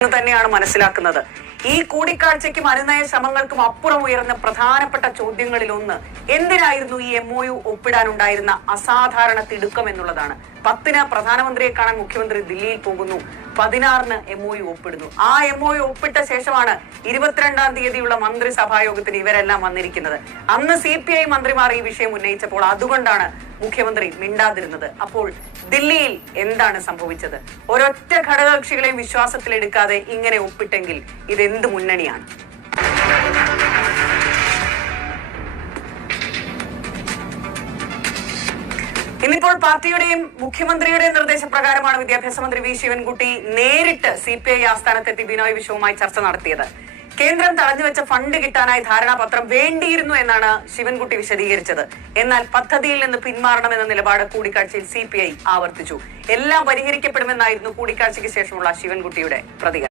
എന്ന് തന്നെയാണ് മനസ്സിലാക്കുന്നത്. ഈ കൂടിക്കാഴ്ചയ്ക്കും അനുനയ ശ്രമങ്ങൾക്കും അപ്പുറം ഉയർന്ന പ്രധാനപ്പെട്ട ചോദ്യങ്ങളിൽ ഒന്ന് എന്തിനായിരുന്നു ഈ എം ഒ യു ഒപ്പിടാനുണ്ടായിരുന്ന അസാധാരണ തിടുക്കം എന്നുള്ളതാണ്. പത്തിന് പ്രധാനമന്ത്രിയെ കാണാൻ മുഖ്യമന്ത്രി ദില്ലിയിൽ പോകുന്നു. പതിനാറിന് എം ഒ യു ഒപ്പിടുന്നു. ആ എം ഒ യു ഒപ്പിട്ട ശേഷമാണ് ഇരുപത്തിരണ്ടാം തീയതിയുള്ള മന്ത്രിസഭാ യോഗത്തിന് ഇവരെല്ലാം വന്നിരിക്കുന്നത്. അന്ന് സി പി ഐ മന്ത്രിമാർ ഈ വിഷയം ഉന്നയിച്ചപ്പോൾ അതുകൊണ്ടാണ് മുഖ്യമന്ത്രി മിണ്ടാതിരുന്നത്. അപ്പോൾ ദില്ലിയിൽ എന്താണ് സംഭവിച്ചത്? ഒരൊറ്റ ഘടകകക്ഷികളെയും വിശ്വാസത്തിലെടുക്കാതെ ഇങ്ങനെ ഒപ്പിട്ടെങ്കിൽ ഇതെന്ത് മുന്നണിയാണ്. ഇന്നിപ്പോൾ പാർട്ടിയുടെയും മുഖ്യമന്ത്രിയുടെയും നിർദ്ദേശപ്രകാരമാണ് വിദ്യാഭ്യാസ മന്ത്രി വി. ശിവൻകുട്ടി നേരിട്ട് സി പി ഐ ആസ്ഥാനത്തെത്തി ബിനോയ് വിശ്വവുമായി ചർച്ച നടത്തിയത്. കേന്ദ്രം തടഞ്ഞുവെച്ച ഫണ്ട് കിട്ടാനായി ധാരണാപത്രം വേണ്ടിയിരുന്നു എന്നാണ് ശിവൻകുട്ടി വിശദീകരിച്ചത്. എന്നാൽ പദ്ധതിയിൽ നിന്ന് പിന്മാറണമെന്ന നിലപാട് കൂടിക്കാഴ്ചയിൽ സി ആവർത്തിച്ചു. എല്ലാം പരിഹരിക്കപ്പെടുമെന്നായിരുന്നു കൂടിക്കാഴ്ചയ്ക്ക് ശേഷമുള്ള ശിവൻകുട്ടിയുടെ പ്രതികരണം.